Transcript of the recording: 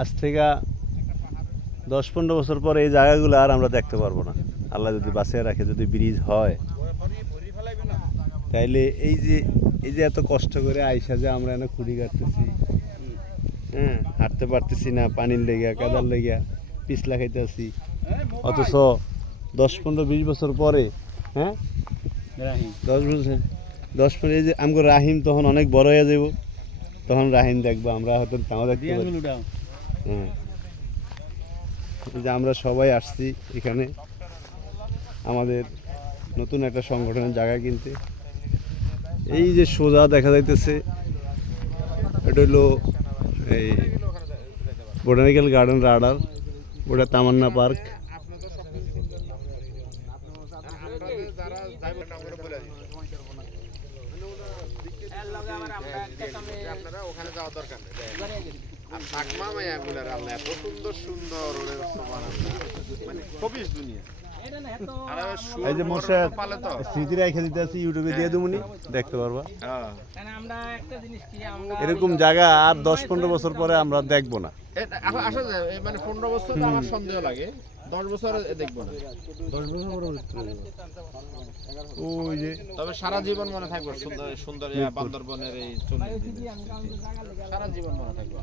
আজ থেকে 10-15 বছর পরে এই জায়গাগুলো আর আমরা দেখতে পারবো না। আল্লাহ যদি বাঁচিয়ে রাখে, যদি ব্রিজ হয়, তাইলে এই যে এত কষ্ট করে আইসা যে আমরা এনে খুঁড়ি কাটতেছি, হ্যাঁ, হাঁটতে পারতেছি না পানির লেগা, কাদার লেগা, পিছলা খাইতেছি, অথচ 10-15-20 বছর পরে, হ্যাঁ, 10 বছর এই যে আমগো রাহিম তখন অনেক বড় হয়ে যাব, তখন রাহিম দেখবো, আমরা হয়তো তাও দেখতে পারি। হ্যাঁ, এই যে আমরা সবাই আসছি এখানে আমাদের নতুন একটা সংগঠনের জায়গা কিনতে। এই যে সোজা দেখা যাইতেছে, এটা হলো এই বোটানিক্যাল গার্ডেন রাডার, ওটা তামান্না পার্ক। আপনারা ওখানে যাওয়ার দরকার নেই, আর থাকমা মায়াগুলার আল্লাহ এত সুন্দর সুন্দর মানে কবিস দুনিয়া। এই যে মোর্শেদ স্মৃতি রেখে দিতে আছি, ইউটিউবে দিয়ে দেবনি, দেখতে পারবা। এরকম জায়গা আর 10-15 বছর পরে আমরা দেখবো না। আসা যায় মানে 15 বছর তো আমার সন্দেহ লাগে, 10 বছর দেখবো না। 10 বছর পরে ওই যে তবে সারা জীবন মনে থাকবে সুন্দর সুন্দর বান্দরবনের এই 40 দিন, সারা জীবন মনে থাকবে।